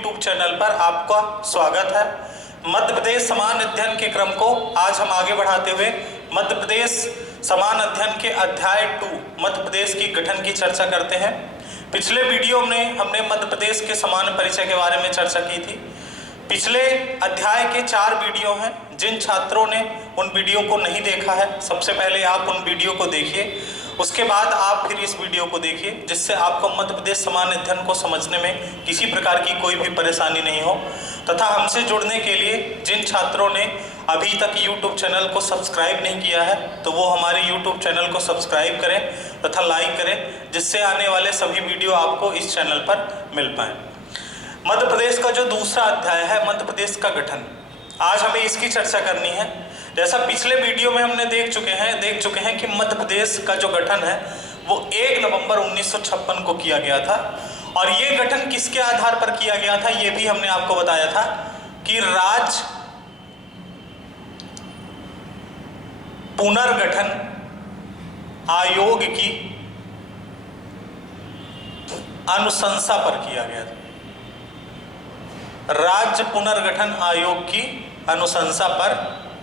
YouTube channel पर आपका स्वागत है। मध्य प्रदेश समान अध्ययन के क्रम को आज हम आगे बढ़ाते हुए मध्य प्रदेश समान अध्ययन के अध्याय 2 मध्य प्रदेश की गठन की चर्चा करते हैं। पिछले वीडियो में हमने मध्य प्रदेश के समान परिचय के बारे में चर्चा की थी। पिछले अध्याय के 4 वीडियो हैं। जिन छात्रों ने उन वीडियो को नहीं देखा है, सबसे पहले आप उन वीडियो को देखिए, उसके बाद आप फिर इस वीडियो को देखिए, जिससे आपको मध्य प्रदेश समान अध्ययन को समझने में किसी प्रकार की कोई भी परेशानी नहीं हो। तथा हमसे जुड़ने के लिए जिन छात्रों ने अभी तक YouTube चैनल को सब्सक्राइब नहीं किया है, तो वो हमारे YouTube चैनल को सब्सक्राइब करें तथा लाइक करें, जिससे आने वाले सभी वीडियो आपको इस चैनल पर मिल पाए। मध्य प्रदेश का जो दूसरा अध्याय है, मध्य प्रदेश का गठन, आज हमें इसकी चर्चा करनी है। जैसा पिछले वीडियो में हमने देख चुके हैं कि मध्य प्रदेश का जो गठन है वो 1 नवंबर 1956 को किया गया था। और ये गठन किसके आधार पर किया गया था, ये भी हमने आपको बताया था कि राज्य पुनर्गठन आयोग की अनुशंसा पर किया गया था। राज्य पुनर्गठन आयोग की अनुशंसा पर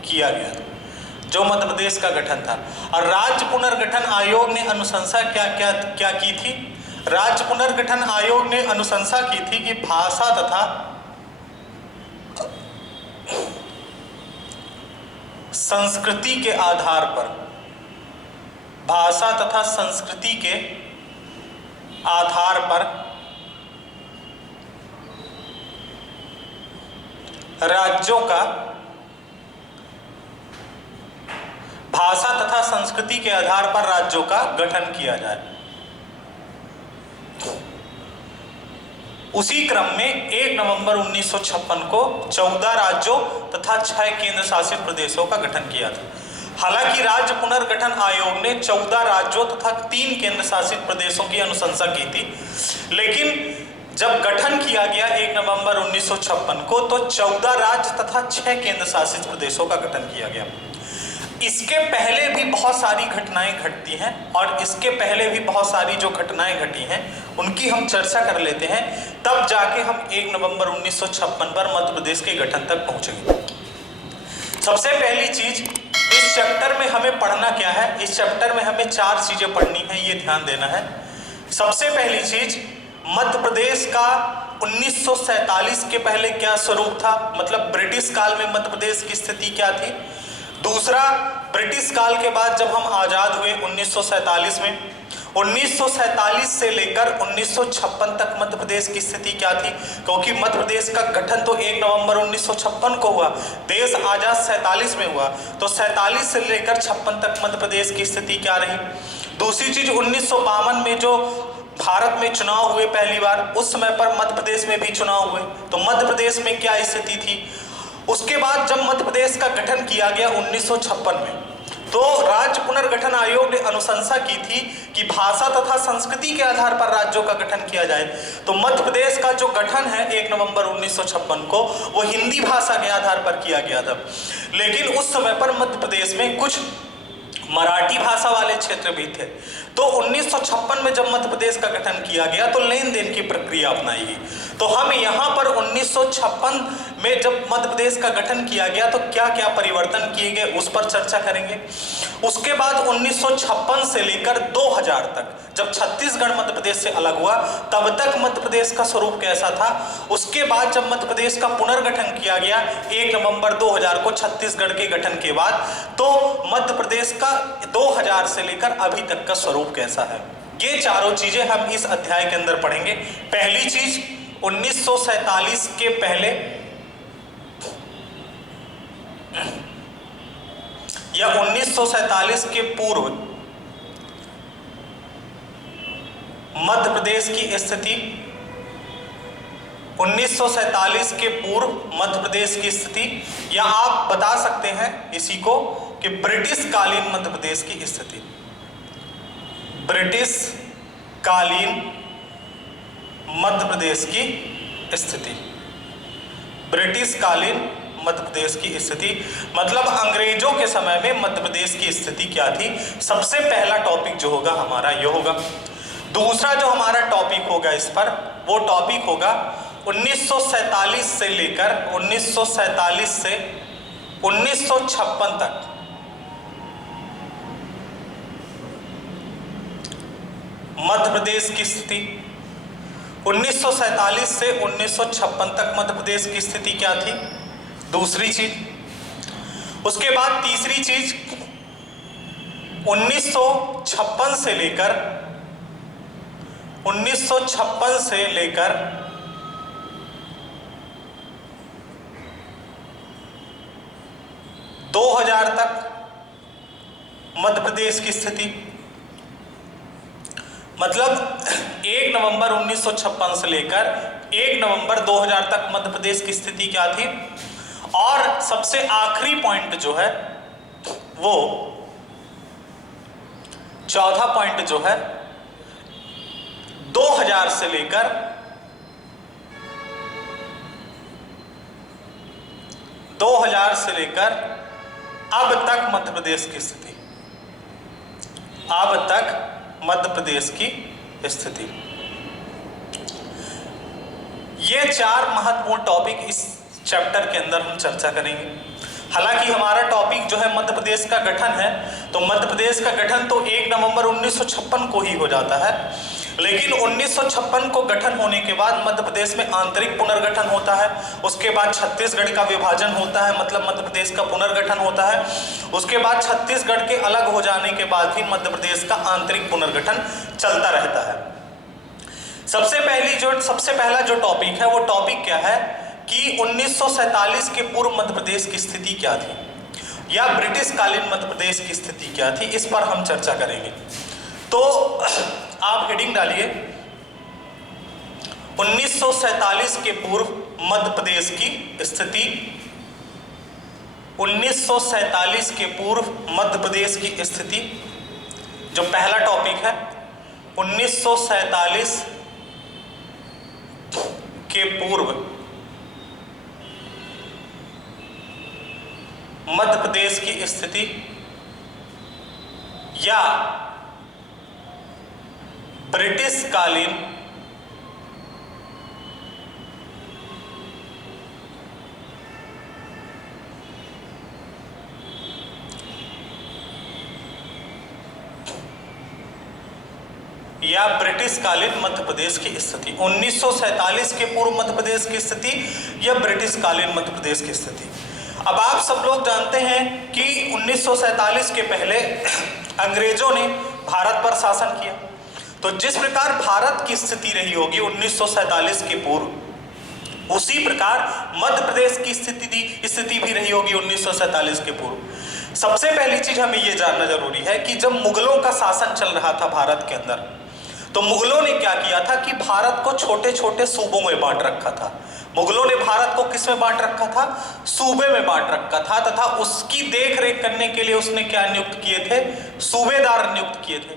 किया गया था जो मध्य प्रदेश का गठन था। और राज्य पुनर्गठन आयोग ने अनुशंसा क्या की थी? राज्य पुनर्गठन आयोग ने अनुशंसा की थी कि भाषा तथा संस्कृति के आधार पर, भाषा तथा संस्कृति के आधार पर राज्यों का, भाषा तथा संस्कृति के आधार पर राज्यों का गठन किया जाए। उसी क्रम में 1 नवंबर 1956 को 14 राज्यों तथा 6 केंद्र शासित प्रदेशों का गठन किया था। हालांकि राज्य पुनर्गठन आयोग ने 14 राज्यों तथा 3 केंद्र शासित प्रदेशों की अनुशंसा की थी, लेकिन जब गठन किया गया 1 नवंबर 1956 को, तो 14 राज्य तथा 6 केंद्र शासित प्रदेशों का गठन किया गया। इसके पहले भी बहुत सारी घटनाएं घटती हैं, और इसके पहले भी बहुत सारी जो घटनाएं घटी हैं उनकी हम चर्चा कर लेते हैं, तब जाके हम 1 नवंबर 1956 पर मध्य प्रदेश के गठन तक पहुंचेंगे। सबसे पहली चीज, इस चैप्टर में हमें पढ़ना क्या है? इस चैप्टर में हमें 4 चीजें पढ़नी है, ये ध्यान देना है। सबसे पहली चीज, मध्य प्रदेश का 1947 के पहले क्या स्वरूप था, मतलब ब्रिटिश काल में मध्य प्रदेश की स्थिति क्या थी। दूसरा, ब्रिटिश काल के बाद जब हम आजाद हुए 1947 में, 1947 से लेकर 1956 तक मध्य प्रदेश की स्थिति क्या थी, क्योंकि मध्य प्रदेश का गठन तो 1 नवंबर 1956 को हुआ, देश आजाद 47 में हुआ, तो 47 से लेकर 56 तक मध्य प्रदेश की स्थिति क्या रही। दूसरी चीज, 1952 में जो भारत में चुनाव हुए पहली बार, उस समय पर मध्य प्रदेश में भी चुनाव हुए, तो मध्य प्रदेश में क्या स्थिति थी। उसके बाद जब मध्य प्रदेश का गठन किया गया 1956 में, तो राज्य पुनर्गठन आयोग ने अनुशंसा की थी कि भाषा तथा संस्कृति के आधार पर राज्यों का गठन किया जाए। तो मध्य प्रदेश का जो गठन है 1 नवंबर 1956 को, वो हिंदी भाषा के आधार पर किया गया था। लेकिन उस समय पर मध्य प्रदेश में कुछ मराठी भाषा वाले क्षेत्र भी थे। तो 1956 में जब मध्य प्रदेश का गठन किया गया, तो लेन देन की प्रक्रिया अपनाई गई। तो हम यहाँ पर 1956 में जब मध्य प्रदेश का गठन किया गया, तो क्या क्या परिवर्तन किए गए उस पर चर्चा करेंगे। उसके बाद 1956 से लेकर 2000 तक, जब छत्तीसगढ़ मध्य प्रदेश से अलग हुआ, तब तक मध्य प्रदेश का स्वरूप कैसा था। उसके बाद जब मध्य प्रदेश का पुनर्गठन किया गया 1 नवंबर 2000 को छत्तीसगढ़ के गठन के बाद, तो मध्य प्रदेश का 2000 से लेकर अभी तक का स्वरूप कैसा है। ये चारों चीजें हम इस अध्याय के अंदर पढ़ेंगे। पहली चीज, 1947 के पहले या 1947 के पूर्व मध्य प्रदेश की स्थिति, 1947 के पूर्व मध्य प्रदेश की स्थिति, या आप बता सकते हैं इसी को कि ब्रिटिश कालीन मध्य प्रदेश की स्थिति। ब्रिटिश कालीन मध्य प्रदेश की स्थिति, ब्रिटिश कालीन मध्य प्रदेश की स्थिति, मतलब अंग्रेजों के समय में मध्य प्रदेश की स्थिति क्या थी। सबसे पहला टॉपिक जो होगा हमारा ये होगा। दूसरा जो हमारा टॉपिक होगा इस पर, वो टॉपिक होगा 1947 से लेकर 1947 से 1956 तक मध्य प्रदेश की स्थिति, 1947 से 1956 तक मध्य प्रदेश की स्थिति क्या थी, दूसरी चीज। उसके बाद तीसरी चीज, 1956 से लेकर 2000 तक मध्य प्रदेश की स्थिति, मतलब 1 नवंबर 1956 से लेकर 1 नवंबर 2000 तक मध्य प्रदेश की स्थिति क्या थी। और सबसे आखिरी पॉइंट जो है वो 14 पॉइंट जो है 2000 से लेकर 2000 से लेकर अब तक मध्य प्रदेश की स्थिति, अब तक मध्य प्रदेश की स्थिति। ये 4 महत्वपूर्ण टॉपिक इस चैप्टर के अंदर हम चर्चा करेंगे। हालांकि हमारा टॉपिक जो है मध्य प्रदेश का गठन है, तो मध्य प्रदेश का गठन तो 1 नवंबर 1956 को ही हो जाता है, लेकिन 1956 को गठन होने के बाद मध्य प्रदेश में आंतरिक पुनर्गठन होता है। उसके बाद छत्तीसगढ़ का विभाजन होता है, मतलब मध्य प्रदेश का पुनर्गठन होता है। उसके बाद छत्तीसगढ़ के अलग हो जाने के बाद भी मध्य प्रदेश का आंतरिक पुनर्गठन चलता रहता है। सबसे पहला जो टॉपिक है वो टॉपिक क्या है कि 1947 के पूर्व मध्य प्रदेश की स्थिति क्या थी, या ब्रिटिश कालीन मध्य प्रदेश की स्थिति क्या थी, इस पर हम चर्चा करेंगे। तो आप हेडिंग डालिए 1947 के पूर्व मध्य प्रदेश की स्थिति। 1947 के पूर्व मध्य प्रदेश की स्थिति जो पहला टॉपिक है, 1947 के पूर्व मध्य प्रदेश की स्थिति या ब्रिटिश कालीन मध्य प्रदेश की स्थिति। 1947 के पूर्व मध्य प्रदेश की स्थिति या ब्रिटिश कालीन मध्य प्रदेश की स्थिति। अब आप सब लोग जानते हैं कि 1947 के पहले अंग्रेजों ने भारत पर शासन किया, तो जिस प्रकार भारत की स्थिति रही होगी 1947 के पूर्व, उसी प्रकार मध्य प्रदेश की स्थिति भी रही होगी 1947 के पूर्व। सबसे पहली चीज हमें यह जानना जरूरी है कि जब मुगलों का शासन चल रहा था भारत के अंदर, तो मुगलों ने क्या किया था कि भारत को छोटे छोटे सूबों में बांट रखा था। मुगलों ने भारत को किस में बांट रखा था, सूबे में बांट रखा था, तथा उसकी देख रेख करने के लिए उसने क्या नियुक्त किए थे, सूबेदार नियुक्त किए थे।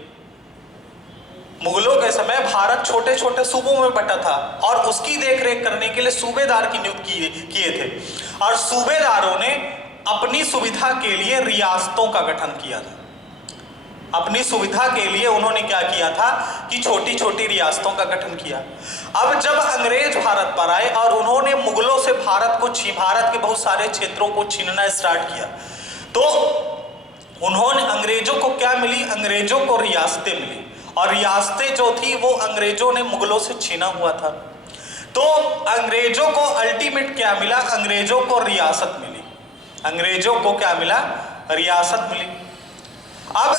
मुगलों के समय भारत छोटे छोटे सूबों में बटा था और उसकी देखरेख करने के लिए सूबेदार की नियुक्ति किए थे, और सूबेदारों ने अपनी सुविधा के लिए रियासतों का गठन किया था। अपनी सुविधा के लिए उन्होंने क्या किया था कि छोटी छोटी रियासतों का गठन किया। अब जब अंग्रेज भारत पर आए और उन्होंने मुगलों से भारत के बहुत सारे क्षेत्रों को छीनना स्टार्ट किया, तो उन्होंने अंग्रेजों को क्या मिली, अंग्रेजों को रियासतें मिली, और रियासतें जो थी वो अंग्रेजों ने मुगलों से छीना हुआ था। तो अंग्रेजों को अल्टीमेट क्या मिला, अंग्रेजों को रियासत मिली। अंग्रेजों को क्या मिला, रियासत मिली। अब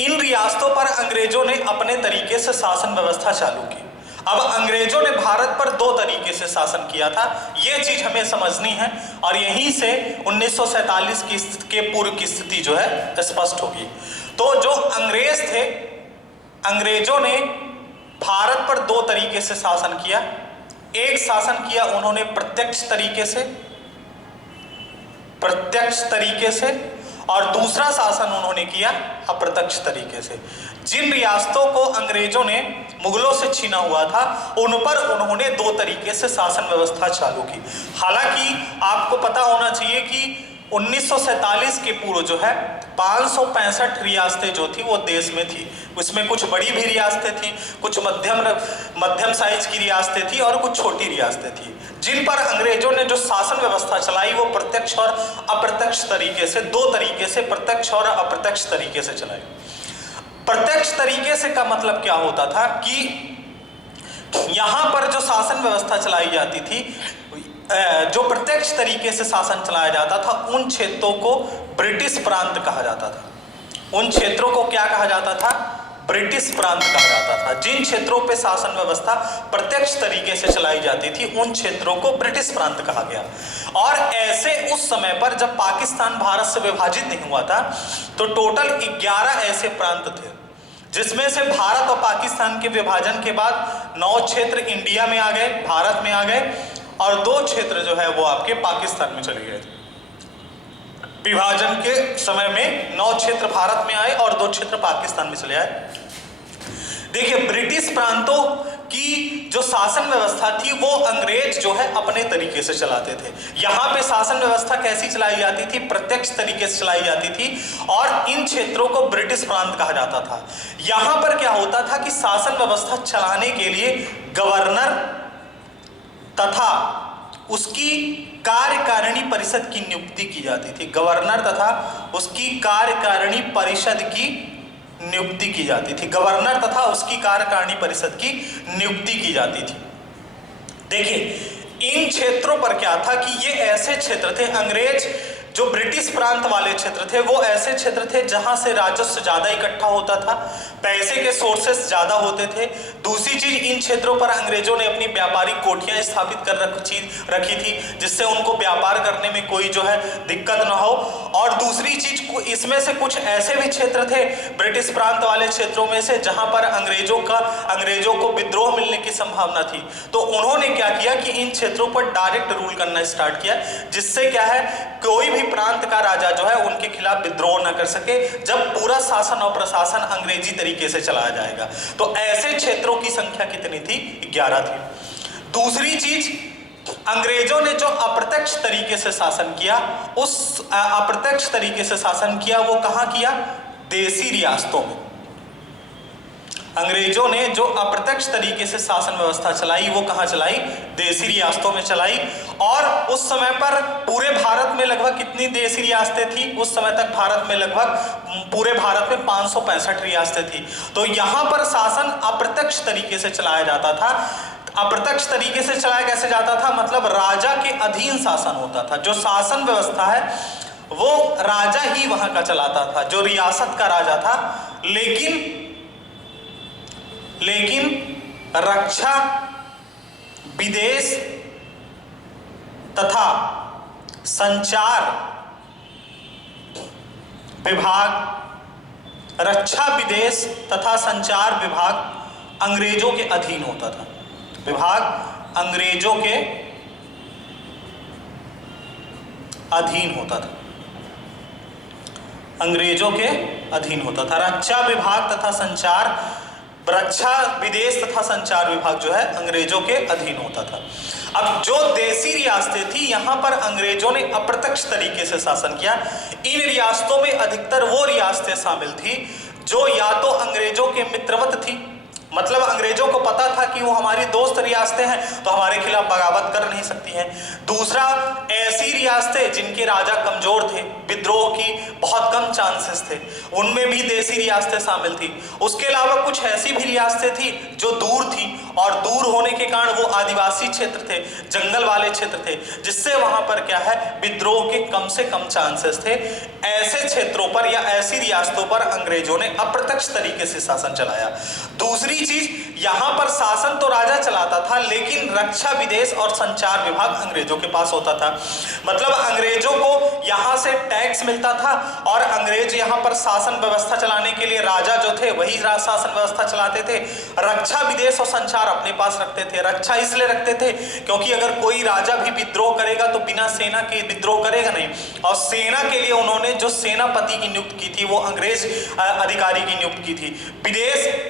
इन रियासतों पर अंग्रेजों ने अपने तरीके से शासन व्यवस्था चालू की। अब अंग्रेजों ने भारत पर 2 तरीके से शासन किया था, यह चीज हमें समझनी है, और यहीं से 1947 के पूर्व की स्थिति जो है स्पष्ट होगी। तो जो अंग्रेज थे, अंग्रेजों ने भारत पर 2 तरीके से शासन किया। एक शासन किया उन्होंने प्रत्यक्ष तरीके से, और दूसरा शासन उन्होंने किया अप्रत्यक्ष तरीके से। जिन रियासतों को अंग्रेजों ने मुगलों से छीना हुआ था, उन पर उन्होंने 2 तरीके से शासन व्यवस्था चालू की। हालांकि आपको पता होना चाहिए कि 1947 के पूर्व जो है 565 रियासतें जो थी वो देश में थी। उसमें कुछ बड़ी भी रियासतें थी, कुछ मध्यम साइज की रियासतें थी और कुछ छोटी रियासतें थी, जिन पर अंग्रेजों ने जो शासन व्यवस्था चलाई वो प्रत्यक्ष और अप्रत्यक्ष तरीके से, दो तरीके से, प्रत्यक्ष और अप्रत्यक्ष तरीके से चलाई। प्रत्यक्ष तरीके से का मतलब क्या होता था कि यहां पर जो शासन व्यवस्था चलाई जाती थी, जो प्रत्यक्ष तरीके से शासन चलाया जाता था, उन क्षेत्रों को ब्रिटिश प्रांत कहा जाता था। उन क्षेत्रों को क्या कहा जाता था? ब्रिटिश प्रांत कहा जाता था। जिन क्षेत्रों पे शासन व्यवस्था प्रत्यक्ष तरीके से चलाई जाती थी उन क्षेत्रों को ब्रिटिश प्रांत कहा गया। और ऐसे उस समय पर जब पाकिस्तान भारत से विभाजित नहीं हुआ था तो टोटल 11 ऐसे प्रांत थे, जिसमें से भारत और पाकिस्तान के विभाजन के बाद 9 क्षेत्र इंडिया में आ गए, भारत में आ गए, और 2 क्षेत्र जो है वो आपके पाकिस्तान में चले गए। विभाजन के समय में 9 क्षेत्र भारत में आए और 2 क्षेत्र पाकिस्तान में चले आए। देखिए, ब्रिटिश प्रांतों की जो शासन व्यवस्था थी वो अंग्रेज जो है अपने तरीके से चलाते थे। यहाँ पे शासन व्यवस्था कैसी चलाई जाती थी? प्रत्यक्ष तरीके से चलाई जाती थी और इन क्षेत्रों को ब्रिटिश प्रांत कहा जाता था। यहाँ पर क्या होता था कि शासन व्यवस्था चलाने के लिए गवर्नर तथा उसकी कार्यकारिणी परिषद की नियुक्ति की जाती थी। गवर्नर तथा उसकी कार्यकारिणी परिषद की नियुक्ति की जाती थी। गवर्नर तथा उसकी कार्यकारिणी परिषद की नियुक्ति की जाती थी। देखिए, इन क्षेत्रों पर क्या था कि ये ऐसे क्षेत्र थे, अंग्रेज जो ब्रिटिश प्रांत वाले क्षेत्र थे वो ऐसे क्षेत्र थे जहां से राजस्व ज्यादा इकट्ठा होता था, पैसे के सोर्सेस ज्यादा होते थे। दूसरी चीज, इन क्षेत्रों पर अंग्रेजों ने अपनी व्यापारिक कोठियां स्थापित कर रखी थी, जिससे उनको व्यापार करने में कोई जो है दिक्कत ना हो। और दूसरी चीज, इसमें से कुछ ऐसे भी क्षेत्र थे ब्रिटिश प्रांत वाले क्षेत्रों में से जहां पर अंग्रेजों को विद्रोह मिलने की संभावना थी। तो उन्होंने क्या किया कि इन क्षेत्रों पर डायरेक्ट रूल करना स्टार्ट किया, जिससे क्या है कोई भी प्रांत का राजा जो है उनके खिलाफ विद्रोह न कर सके, जब पूरा शासन और प्रशासन अंग्रेजी तरीके से चलाया जाएगा। तो ऐसे क्षेत्रों की संख्या कितनी थी? 11 थी। दूसरी चीज, अंग्रेजों ने जो अप्रत्यक्ष तरीके से शासन किया, उस अप्रत्यक्ष तरीके से शासन किया वो कहां किया? देसी रियासतों में। अंग्रेजों ने जो अप्रत्यक्ष तरीके से शासन व्यवस्था चलाई वो कहां चलाई? देसी रियासतों में चलाई। और उस समय पर पूरे भारत में लगभग कितनी देसी रियासतें थी? उस समय तक भारत में लगभग पूरे भारत में 565 रियासतें थी। तो यहां पर शासन अप्रत्यक्ष तरीके से चलाया जाता था। अप्रत्यक्ष तरीके से चलाया कैसे जाता था? मतलब राजा के अधीन शासन होता था। जो शासन व्यवस्था है वो राजा ही वहां का चलाता था, जो रियासत का राजा था। लेकिन रक्षा, विदेश तथा संचार विभाग, रक्षा, विदेश तथा संचार विभाग अंग्रेजों के अधीन होता था। विभाग अंग्रेजों के अधीन होता था। अंग्रेजों के अधीन होता था। रक्षा विभाग तथा संचार, रक्षा, विदेश तथा संचार विभाग जो है अंग्रेजों के अधीन होता था। अब जो देसी रियासतें थी यहां पर अंग्रेजों ने अप्रत्यक्ष तरीके से शासन किया। इन रियासतों में अधिकतर वो रियासतें शामिल थी जो या तो अंग्रेजों के मित्रवत थी, मतलब अंग्रेजों को पता था कि वो हमारी दोस्त रियासतें हैं तो हमारे खिलाफ बगावत कर नहीं सकती हैं। दूसरा, ऐसी रियासतें जिनके राजा कमजोर थे, विद्रोह की बहुत कम चांसेस थे, उनमें भी देसी रियासतें शामिल थी। उसके अलावा कुछ ऐसी भी रियासतें थी जो दूर थी, और दूर होने के कारण वो आदिवासी क्षेत्र थे, जंगल वाले क्षेत्र थे, जिससे वहां पर क्या है विद्रोह के कम से कम चांसेस थे। ऐसे क्षेत्रों पर या ऐसी रियासतों पर अंग्रेजों ने अप्रत्यक्ष तरीके से शासन चलाया। दूसरी चीज, यहां पर शासन तो राजा चलाता था लेकिन रक्षा, विदेश और संचार विभाग अंग्रेजों के पास होता था। मतलब अंग्रेजों को यहां से टैक्स मिलता था और अंग्रेज यहां पर शासन व्यवस्था चलाने के लिए, राजा जो थे वही शासन व्यवस्था चलाते थे। रक्षा, विदेश और संचार अपने पास रखते थे। रक्षा इसलिए रखते थे क्योंकि अगर कोई राजा भी विद्रोह करेगा तो बिना सेना के विद्रोह करेगा नहीं, और सेना के लिए उन्होंने जो सेनापति की नियुक्ति की थी वो अंग्रेज अधिकारी की नियुक्ति की थी।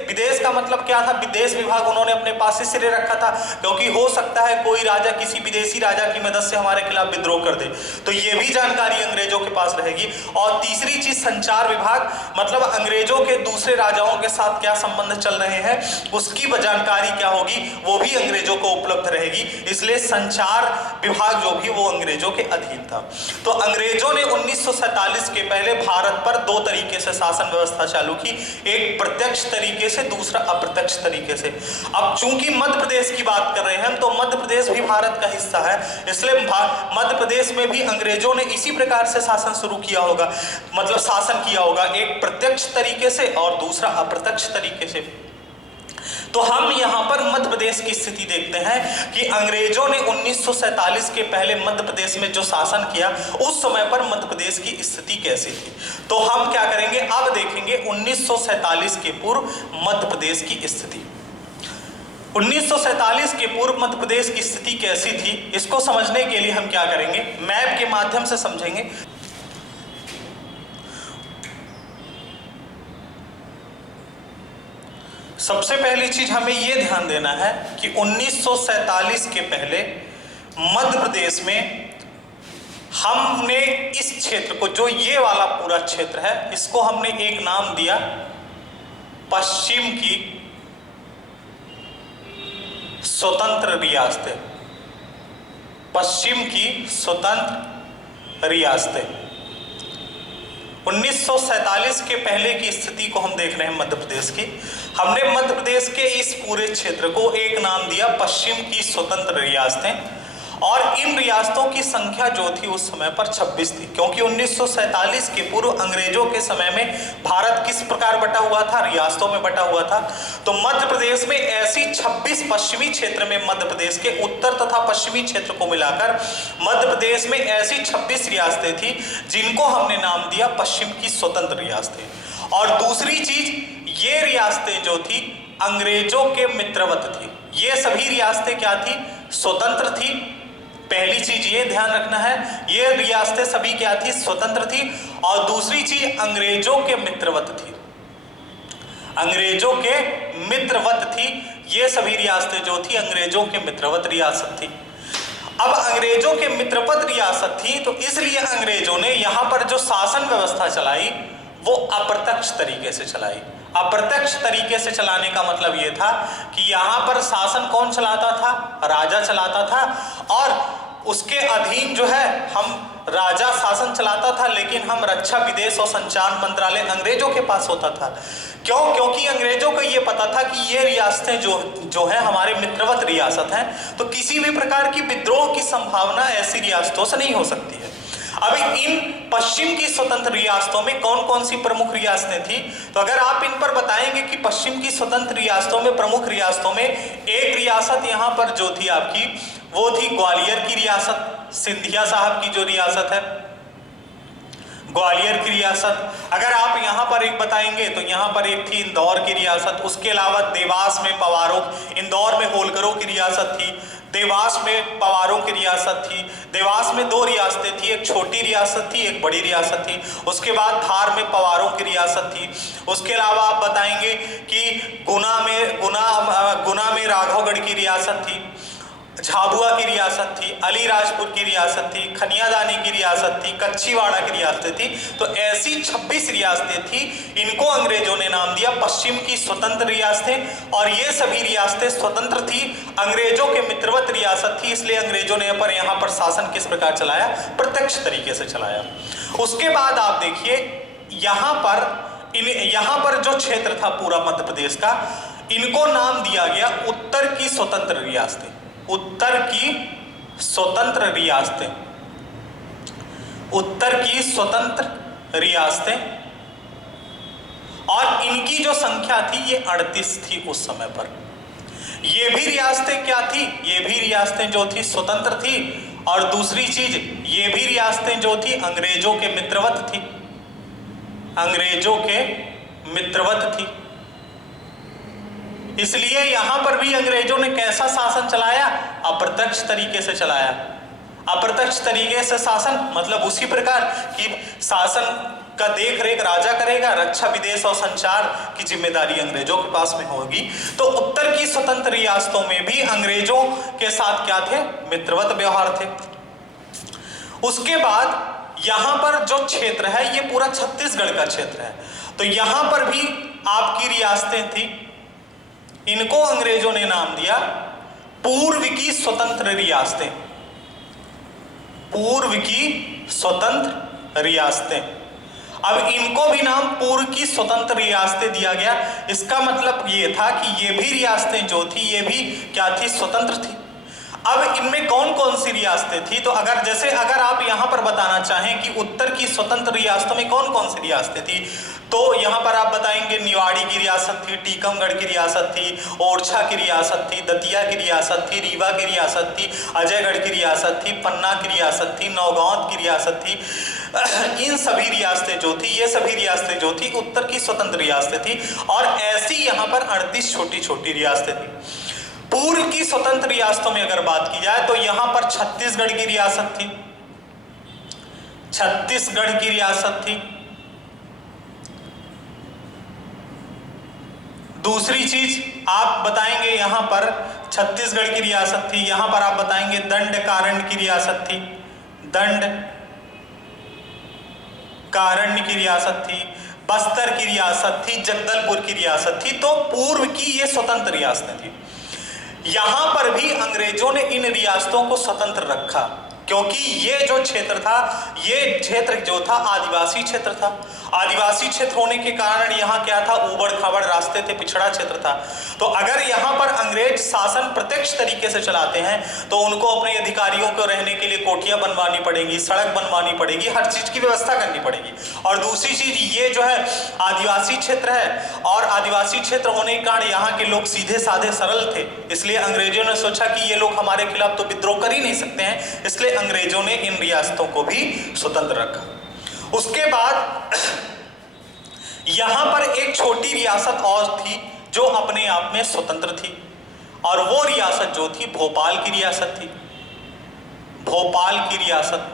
विदेश का मतलब क्या था? विदेश विभाग उन्होंने अपने पास ही सिरे रखा था, क्योंकि हो सकता है कोई राजा किसी विदेशी राजा की मदद से हमारे खिलाफ विद्रोह कर दे, तो ये भी जानकारी अंग्रेजों के पास रहेगी। और तीसरी चीज संचार विभाग, मतलब अंग्रेजों के दूसरे राजाओं के साथ क्या संबंध चल रहे हैं उसकी जानकारी क्या होगी वो भी अंग्रेजों को उपलब्ध रहेगी। इसलिए संचार विभाग जो भी वो अंग्रेजों के अधीन था। तो अंग्रेजों ने 1947 के पहले भारत पर दो तरीके से शासन व्यवस्था चालू की, एक प्रत्यक्ष तरीके से, दूसरा अप्रत्यक्ष तरीके से। अब चूंकि मध्य प्रदेश की बात कर रहे हैं हम, तो मध्य प्रदेश भी भारत का हिस्सा है, इसलिए मध्य प्रदेश में भी अंग्रेजों ने इसी प्रकार से शासन शुरू किया होगा, मतलब शासन किया होगा, एक प्रत्यक्ष तरीके से और दूसरा अप्रत्यक्ष तरीके से। तो हम यहां पर मध्य प्रदेश की स्थिति देखते हैं कि अंग्रेजों ने 1947 के पहले मध्य प्रदेश में जो शासन किया उस समय पर मध्य प्रदेश की स्थिति कैसी थी। तो हम क्या करेंगे, अब देखेंगे 1947 के पूर्व मध्य प्रदेश की स्थिति। 1947 के पूर्व मध्य प्रदेश की स्थिति कैसी थी, इसको समझने के लिए हम क्या करेंगे, मैप के माध्यम से समझेंगे। सबसे पहली चीज हमें यह ध्यान देना है कि 1947 के पहले मध्य प्रदेश में हमने इस क्षेत्र को, जो ये वाला पूरा क्षेत्र है, इसको हमने एक नाम दिया पश्चिम की स्वतंत्र रियासतें। पश्चिम की स्वतंत्र रियासतें 1947 के पहले की स्थिति को हम देख रहे हैं मध्य प्रदेश की। हमने मध्य प्रदेश के इस पूरे क्षेत्र को एक नाम दिया पश्चिम की स्वतंत्र रियासतें, और इन रियासतों की संख्या जो थी उस समय पर 26 थी, क्योंकि 1947 के पूर्व अंग्रेजों के समय में भारत किस प्रकार बटा हुआ था, रियासतों में बटा हुआ था। तो मध्य प्रदेश में ऐसी 26, पश्चिमी क्षेत्र में मध्य प्रदेश के उत्तर तथा पश्चिमी क्षेत्र को मिलाकर मध्य प्रदेश में ऐसी 26 रियासतें थी जिनको हमने नाम दिया पश्चिम की स्वतंत्र रियासतें। और दूसरी चीज, ये रियासतें जो थी अंग्रेजों के मित्रवत थी। ये सभी रियासतें क्या थी, स्वतंत्र थी। पहली चीज ये ध्यान रखना है, ये रियासतें सभी क्या थी, स्वतंत्र थी। और दूसरी चीज अंग्रेजों के मित्रवत थी, अंग्रेजों के मित्रवत थी। ये सभी रियासतें जो थी अंग्रेजों के मित्रवत रियासत थी। अब अंग्रेजों के मित्रवत रियासत थी, तो इसलिए अंग्रेजों ने यहां पर जो शासन व्यवस्था चलाई वो अप्रत्यक्ष तरीके से चलाई। अप्रत्यक्ष तरीके से चलाने का मतलब यह था कि यहां पर शासन कौन चलाता था, राजा चलाता था, और उसके अधीन जो है हम राजा शासन चलाता था, लेकिन हम रक्षा, विदेश और संचार मंत्रालय अंग्रेजों के पास होता था। क्यों? क्योंकि अंग्रेजों को यह पता था कि ये रियासतें जो है हमारे मित्रवत रियासत हैं, तो किसी भी प्रकार की विद्रोह की संभावना ऐसी रियासतों से नहीं हो सकती है। अभी इन पश्चिम की स्वतंत्र रियासतों में कौन कौन सी प्रमुख रियासतें थी, तो अगर आप इन पर बताएंगे कि पश्चिम की स्वतंत्र रियासतों में, प्रमुख रियासतों में एक रियासत यहां पर जो थी आपकी, वो थी ग्वालियर की रियासत, सिंधिया साहब की जो रियासत है, ग्वालियर की रियासत। अगर आप यहां पर एक बताएंगे तो यहां पर एक थी इंदौर की रियासत। उसके अलावा देवास में पवारों, इंदौर में होलकरों की रियासत थी, देवास में पवारों की रियासत थी। देवास में दो रियासतें थी, एक छोटी रियासत थी, एक बड़ी रियासत थी। उसके बाद धार में पवारों की रियासत थी। उसके अलावा आप बताएंगे कि गुना में राघवगढ़ की रियासत थी, झाबुआ की रियासत थी, अलीराजपुर की रियासत थी, खनियादानी की रियासत थी, कच्छीवाड़ा की रियासतें थी। तो ऐसी 26 रियासतें थी, इनको अंग्रेजों ने नाम दिया पश्चिम की स्वतंत्र रियासतें। और ये सभी रियासतें स्वतंत्र थी, अंग्रेजों के मित्रवत रियासत थी, इसलिए अंग्रेजों ने यहाँ पर शासन किस प्रकार चलाया, प्रत्यक्ष तरीके से चलाया। उसके बाद आप देखिए यहाँ पर जो क्षेत्र था पूरा मध्य प्रदेश का, इनको नाम दिया गया उत्तर की स्वतंत्र रियासतें। उत्तर की स्वतंत्र रियासतें, उत्तर की स्वतंत्र रियासतें, और इनकी जो संख्या थी ये 38 थी उस समय पर। ये भी रियासतें क्या थी, ये भी रियासतें जो थी स्वतंत्र थी, और दूसरी चीज ये भी रियासतें जो थी अंग्रेजों के मित्रवत थी, अंग्रेजों के मित्रवत थी। इसलिए यहां पर भी अंग्रेजों ने कैसा शासन चलाया, अप्रत्यक्ष तरीके से चलाया। अप्रत्यक्ष तरीके से शासन मतलब उसी प्रकार कि शासन का देख रेख राजा करेगा, रक्षा विदेश और संचार की जिम्मेदारी अंग्रेजों के पास में होगी। तो उत्तर की स्वतंत्र रियासतों में भी अंग्रेजों के साथ क्या थे, मित्रवत व्यवहार थे। उसके बाद यहां पर जो क्षेत्र है ये पूरा छत्तीसगढ़ का क्षेत्र है, तो यहां पर भी आपकी रियासतें थी, इनको अंग्रेजों ने नाम दिया पूर्व की स्वतंत्र रियासतें, पूर्व की स्वतंत्र रियासतें। अब इनको भी नाम पूर्व की स्वतंत्र रियासतें दिया गया। इसका मतलब ये था कि ये भी रियासतें जो थी ये भी क्या थी, स्वतंत्र थी। अब इनमें कौन कौन सी रियासतें थी, तो अगर आप यहां पर बताना चाहें कि उत्तर की स्वतंत्र रियासतों में कौन कौन सी रियासतें थी, तो यहां पर आप बताएंगे निवाड़ी की रियासत थी, टीकमगढ़ की रियासत थी, ओरछा की रियासत थी, दतिया की रियासत थी, रीवा की रियासत थी, अजयगढ़ की रियासत थी, पन्ना की रियासत थी, नौगांव की रियासत थी। इन सभी रियासतें जो थी, ये सभी रियासतें जो थी उत्तर की स्वतंत्र रियासतें थी, और ऐसी यहां पर 38 छोटी छोटी रियासतें थी। पूर्व की स्वतंत्र रियासतों में अगर बात की जाए तो यहां पर छत्तीसगढ़ की रियासत थी, छत्तीसगढ़ की रियासत थी। दूसरी चीज आप बताएंगे यहां पर छत्तीसगढ़ की रियासत थी, यहां पर आप बताएंगे दंडकारण्य की रियासत थी, दंडकारण्य की रियासत थी, बस्तर की रियासत थी, जगदलपुर की रियासत थी। तो पूर्व की ये स्वतंत्र रियासतें थी। यहां पर भी अंग्रेजों ने इन रियासतों को स्वतंत्र रखा, क्योंकि ये जो क्षेत्र था, ये क्षेत्र जो था आदिवासी क्षेत्र था। आदिवासी क्षेत्र होने के कारण यहाँ क्या था, ऊबड़ खाबड़ रास्ते थे, पिछड़ा क्षेत्र था। तो अगर यहाँ पर अंग्रेज शासन प्रत्यक्ष तरीके से चलाते हैं तो उनको अपने अधिकारियों को रहने के लिए कोठियां बनवानी पड़ेगी, सड़क बनवानी पड़ेगी, हर चीज की व्यवस्था करनी पड़ेगी। और दूसरी चीज ये जो है आदिवासी क्षेत्र है, और आदिवासी क्षेत्र होने के कारण यहाँ के लोग सीधे साधे सरल थे, इसलिए अंग्रेजों ने सोचा कि ये लोग हमारे खिलाफ तो विद्रोह कर ही नहीं सकते हैं, इसलिए अंग्रेजों ने इन रियासतों को भी स्वतंत्र रखा। उसके बाद यहां पर एक छोटी रियासत और थी जो अपने आप में स्वतंत्र थी, और वो रियासत जो थी भोपाल की रियासत थी, भोपाल की रियासत।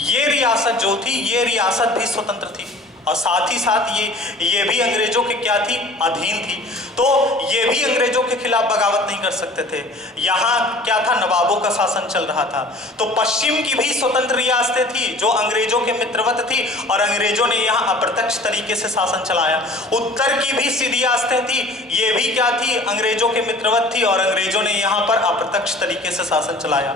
ये रियासत जो थी, ये रियासत भी स्वतंत्र थी, और साथ ही साथ ये भी अंग्रेजों के क्या थी, अधीन थी। तो ये भी अंग्रेजों के खिलाफ बगावत नहीं कर सकते थे। यहाँ क्या था, नवाबों का शासन चल रहा था। तो पश्चिम की भी स्वतंत्र रियासतें थी जो अंग्रेजों के मित्रवत थी, और अंग्रेजों ने यहाँ अप्रत्यक्ष तरीके से शासन चलाया। उत्तर की भी सी रियासतें थी, ये भी क्या थी, अंग्रेजों के मित्रवत थी, और अंग्रेजों ने यहाँ पर अप्रत्यक्ष तरीके से शासन चलाया।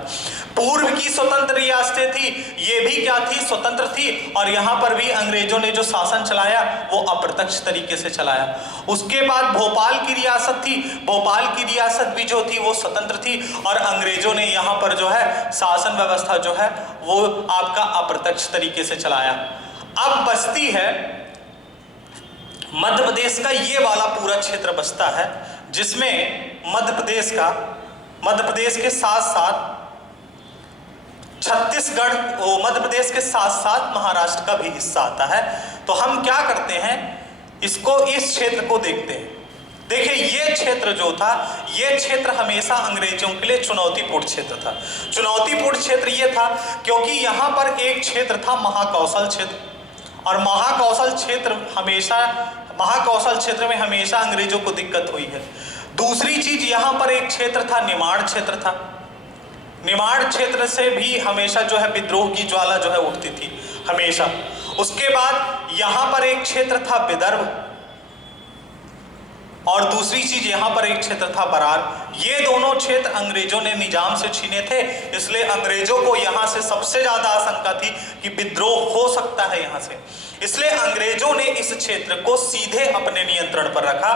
पूर्व की स्वतंत्र रियासतें थी, ये भी क्या थी, स्वतंत्र थी, और यहाँ पर भी अंग्रेजों ने जो शासन चलाया वो अप्रत्यक्ष तरीके से चलाया। उसके बाद भोपाल की रियासत थी, भोपाल की रियासत भी जो थी वो स्वतंत्र थी, और अंग्रेजों ने यहाँ पर जो है शासन व्यवस्था जो है वो आपका अप्रत्यक्ष तरीके से चलाया। अब बचती है मध्य प्रदेश का ये वाला पूरा क्षेत्र बचता है, जिसमें मध्य प्रदेश के साथ साथ छत्तीसगढ़, मध्य प्रदेश के साथ साथ महाराष्ट्र का भी हिस्सा आता है। तो हम क्या करते हैं, इसको, इस क्षेत्र को देखते हैं। देखिए ये क्षेत्र जो था, ये क्षेत्र हमेशा अंग्रेजों के लिए चुनौतीपूर्ण क्षेत्र था। चुनौतीपूर्ण क्षेत्र ये था क्योंकि यहाँ पर एक क्षेत्र था महाकौशल क्षेत्र, और महाकौशल क्षेत्र में हमेशा अंग्रेजों को दिक्कत हुई है। दूसरी चीज यहाँ पर एक क्षेत्र था, निमाड़ क्षेत्र था। निमाड़ क्षेत्र से भी हमेशा जो है विद्रोह की ज्वाला जो है उठती थी हमेशा। उसके बाद यहाँ पर एक क्षेत्र था विदर्भ, और दूसरी चीज यहाँ पर एक क्षेत्र था बरार। ये दोनों क्षेत्र अंग्रेजों ने निजाम से छीने थे, इसलिए अंग्रेजों को यहाँ से सबसे ज्यादा आशंका थी कि विद्रोह हो सकता है यहाँ से, इसलिए अंग्रेजों ने इस क्षेत्र को सीधे अपने नियंत्रण पर रखा।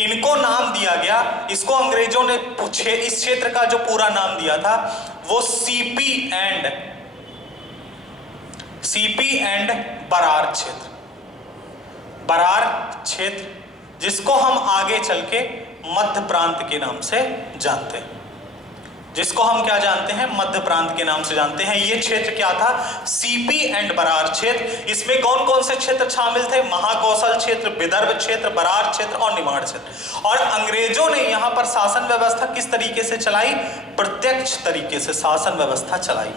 इनको नाम दिया गया, इसको अंग्रेजों ने इस क्षेत्र का जो पूरा नाम दिया था वो सीपी एंड बरार क्षेत्र, बरार क्षेत्र, जिसको हम आगे चल के मध्य प्रांत के नाम से जानते हैं। जिसको हम क्या जानते हैं, मध्य प्रांत के नाम से जानते हैं। ये क्षेत्र क्या था, सीपी एंड बरार क्षेत्र। इसमें कौन कौन से क्षेत्र शामिल थे, महाकौशल क्षेत्र, विदर्भ क्षेत्र, बरार क्षेत्र और निमाड़ क्षेत्र। और अंग्रेजों ने यहाँ पर शासन व्यवस्था किस तरीके से चलाई, प्रत्यक्ष तरीके से शासन व्यवस्था चलाई।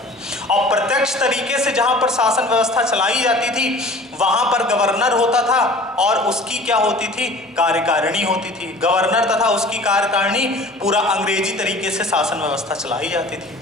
और प्रत्यक्ष तरीके से जहां पर शासन व्यवस्था चलाई जाती थी वहां पर गवर्नर होता था और उसकी क्या होती थी, कार्यकारिणी होती थी। गवर्नर तथा उसकी कार्यकारिणी पूरा अंग्रेजी तरीके से शासन व्यवस्था चलाई जाती थी।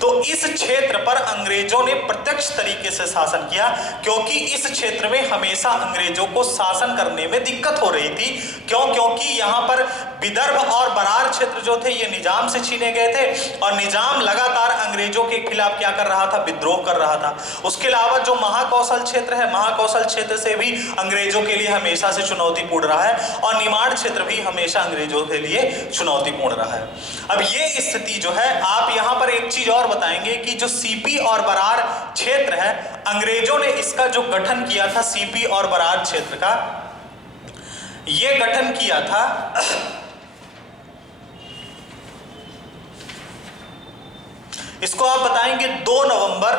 तो इस क्षेत्र पर अंग्रेजों ने प्रत्यक्ष तरीके से शासन किया, क्योंकि इस क्षेत्र में हमेशा अंग्रेजों को शासन करने में दिक्कत हो रही थी। क्यों, क्योंकि यहाँ पर विदर्भ और बरार क्षेत्र जो थे ये निजाम से छीने गए थे और निजाम लगातार अंग्रेजों के खिलाफ क्या कर रहा था, विद्रोह कर रहा था। उसके अलावा जो महाकौशल क्षेत्र है, महाकौशल क्षेत्र से भी अंग्रेजों के लिए हमेशा से चुनौतीपूर्ण रहा है और निमाड़ क्षेत्र भी हमेशा अंग्रेजों के लिए चुनौतीपूर्ण रहा है। अब ये स्थिति जो है, आप यहाँ पर एक चीज और बताएंगे कि जो सीपी और बरार क्षेत्र है, अंग्रेजों ने इसका जो गठन किया था, सीपी और बरार क्षेत्र का ये गठन किया था इसको आप बताएंगे 2 नवंबर,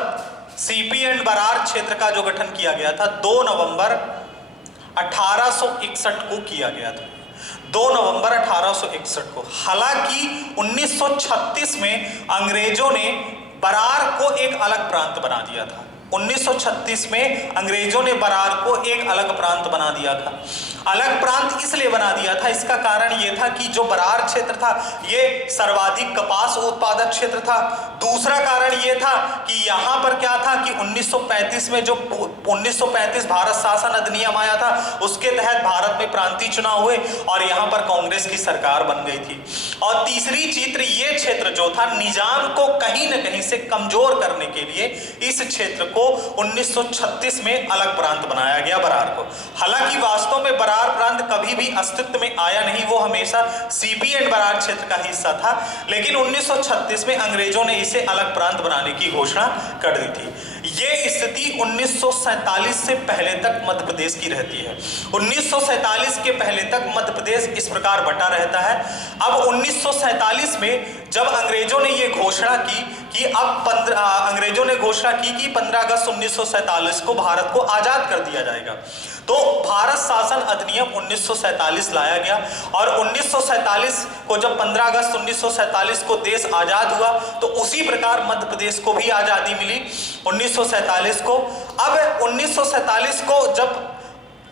सीपी एंड बरार क्षेत्र का जो गठन किया गया था 2 नवंबर 1861 को किया गया था। 2 नवंबर 1861 को। हालांकि 1936 में अंग्रेजों ने बरार को एक अलग प्रांत बना दिया था। 1936 में अंग्रेजों ने बरार को एक अलग प्रांत बना दिया था। अलग प्रांत इसलिए बना दिया था, इसका कारण यह था कि जो बरार क्षेत्र था ये सर्वाधिक कपास उत्पादक क्षेत्र था। दूसरा कारण यह था कि यहां पर क्या था कि 1935 में जो 1935 भारत शासन अधिनियम आया था उसके तहत भारत में प्रांतीय चुनाव हुए और यहां पर कांग्रेस की सरकार बन गई थी। और तीसरी चीज, ये क्षेत्र जो था निजाम को कहीं न कहीं से कमजोर करने के लिए इस क्षेत्र को 1936 में अलग प्रांत बनाया गया, बरार को। हालांकि वास्तव में बरार प्रांत कभी भी अस्तित्व में आया नहीं, वो हमेशा सीपी एंड बरार क्षेत्र का हिस्सा था। लेकिन 1936 में अंग्रेजों ने इसे अलग प्रांत बनाने की घोषणा कर दी थी। ये स्थिति 1947 से पहले तक मध्य प्रदेश की रहती है। 1947 के पहले तक मध्य प्रदेश इस प्रकार बटा रहता है। अब 1947 में जब अंग्रेजों ने ये घोषणा की कि अब अंग्रेजों ने घोषणा की कि 15 अगस्त 1947 को भारत को आजाद कर दिया जाएगा, तो भारत शासन अधिनियम 1947 लाया गया। और 1947 को जब 15 अगस्त 1947 को देश आजाद हुआ तो उसी प्रकार मध्य प्रदेश को भी आजादी मिली 1947 को। अब 1947 को जब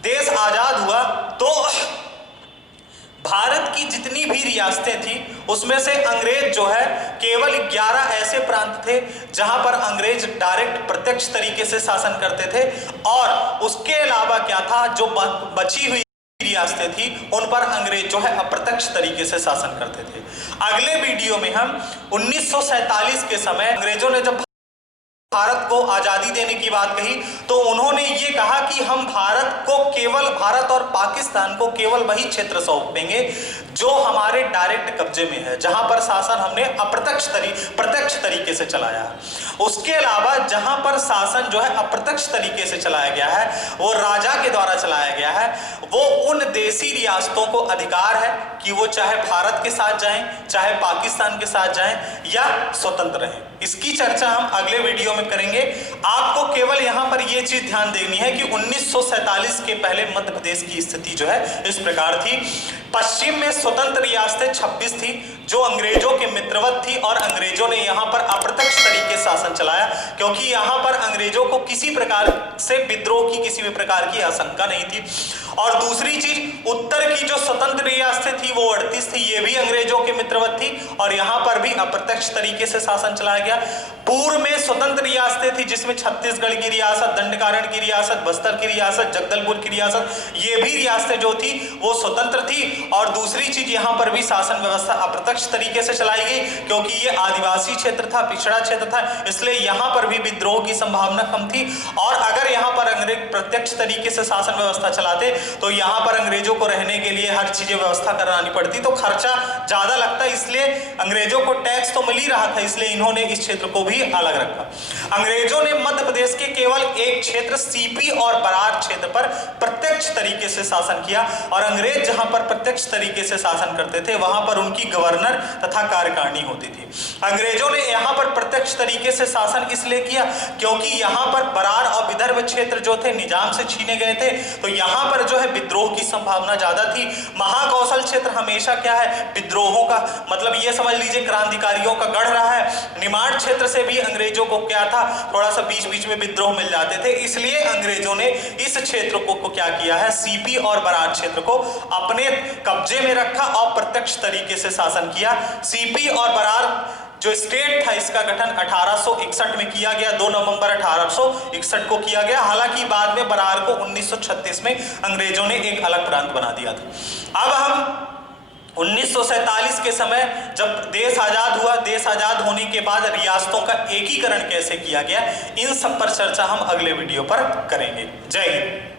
देश आजाद हुआ तो भारत की जितनी भी रियासतें थी उसमें से अंग्रेज जो है केवल 11 ऐसे प्रांत थे जहां पर अंग्रेज डायरेक्ट प्रत्यक्ष तरीके से शासन करते थे। और उसके अलावा क्या था, जो बची हुई रियासतें थी उन पर अंग्रेज जो है अप्रत्यक्ष तरीके से शासन करते थे। अगले वीडियो में हम 1947 के समय अंग्रेजों ने जब भारत को आजादी देने की बात कही तो उन्होंने ये कहा कि हम भारत और पाकिस्तान को केवल वही क्षेत्र सौंपेंगे जो हमारे डायरेक्ट कब्जे में है, जहां पर शासन हमने प्रत्यक्ष तरीके से चलाया है। उसके अलावा जहां पर शासन जो है अप्रत्यक्ष तरीके से चलाया गया है, वो राजा के द्वारा चलाया गया है, वो उन देशी रियासतों को अधिकार है कि वो चाहे भारत के साथ जाएं, चाहे पाकिस्तान के साथ जाएं या स्वतंत्र रहें। इसकी चर्चा हम अगले वीडियो में करेंगे। आपको केवल यहां पर यह चीज ध्यान देनी है कि 1947 के पहले मध्य प्रदेश की स्थिति जो है इस प्रकार थी। पश्चिम में स्वतंत्र रियासतें 26 थी जो अंग्रेजों के मित्रवत थी और अंग्रेजों ने यहां पर अप्रत्यक्ष तरीके से शासन चलाया, क्योंकि यहां पर अंग्रेजों को किसी प्रकार से विद्रोह की किसी भी प्रकार की आशंका नहीं थी। और दूसरी चीज, उत्तर की जो स्वतंत्र रियासतें थी वो 38 थी, ये भी अंग्रेजों के मित्रवत थी और यहां पर भी अप्रत्यक्ष तरीके से शासन चलाया गया। पूर्व में स्वतंत्र रियासतें थी जिसमें छत्तीसगढ़ की रियासत, दंडकारण्य की रियासत, बस्तर की रियासत, जगदलपुर की रियासत, ये भी रियासतें जो थी वो स्वतंत्र थी। और दूसरी चीज, यहां पर भी शासन व्यवस्था अप्रत्यक्ष तरीके से चलाई गई क्योंकि ये आदिवासी क्षेत्र था, पिछड़ा क्षेत्र था, इसलिए यहां पर भी विद्रोह की संभावना कम थी। और अगर यहां पर अंग्रेज प्रत्यक्ष तरीके से शासन व्यवस्था चलाते तो यहां पर अंग्रेजों को रहने के लिए हर चीजें व्यवस्था करानी पड़ती, तो खर्चा ज्यादा लगता, इसलिए अंग्रेजों को टैक्स तो मिल ही रहा था, इसलिए इन्होंने इस क्षेत्र को भी भी अलग रखा। अंग्रेजों ने मध्य प्रदेश के केवल एक क्षेत्र सीपी और बरार क्षेत्र पर प्रत्यक्ष तरीके से शासन किया, और अंग्रेज जहां पर प्रत्यक्ष तरीके से शासन करते थे वहां पर उनकी गवर्नर तथा कार्यकारिणी होती थी। अंग्रेजों ने यहां पर प्रत्यक्ष तरीके से शासन इसलिए किया क्योंकि यहां पर बरार और विदर्भ क्षेत्र जो थे निजाम से छीने गए थे, तो यहां पर जो है विद्रोह की संभावना ज्यादा थी। महाकौशल क्षेत्र हमेशा क्या है, विद्रोहों का, मतलब ये समझ लीजिए क्रांतिकारियों का गढ़ रहा है। निमाड़ क्षेत्र से भी अंग्रेजों को क्या था, थोड़ा सा बीच बीच में विद्रोह मिल जाते थे, इसलिए अंग्रेजों ने इस क्षेत्र को क्या किया है, सीपी और बरार क्षेत्र को अपने कब्जे में रखा और प्रत्यक्ष तरीके से शासन किया। सीपी और बरार जो स्टेट था इसका गठन 1861 में किया गया, 2 नवंबर 1861 को किया गया। हालांकि बाद में बरार को 1936 में अंग्रेजों ने एक अलग प्रांत बना दिया था। अब हम 1947 के समय जब देश आजाद हुआ, देश आजाद होने के बाद रियासतों का एकीकरण कैसे किया गया, इन सब पर चर्चा हम अगले वीडियो पर करेंगे। जय हिंद।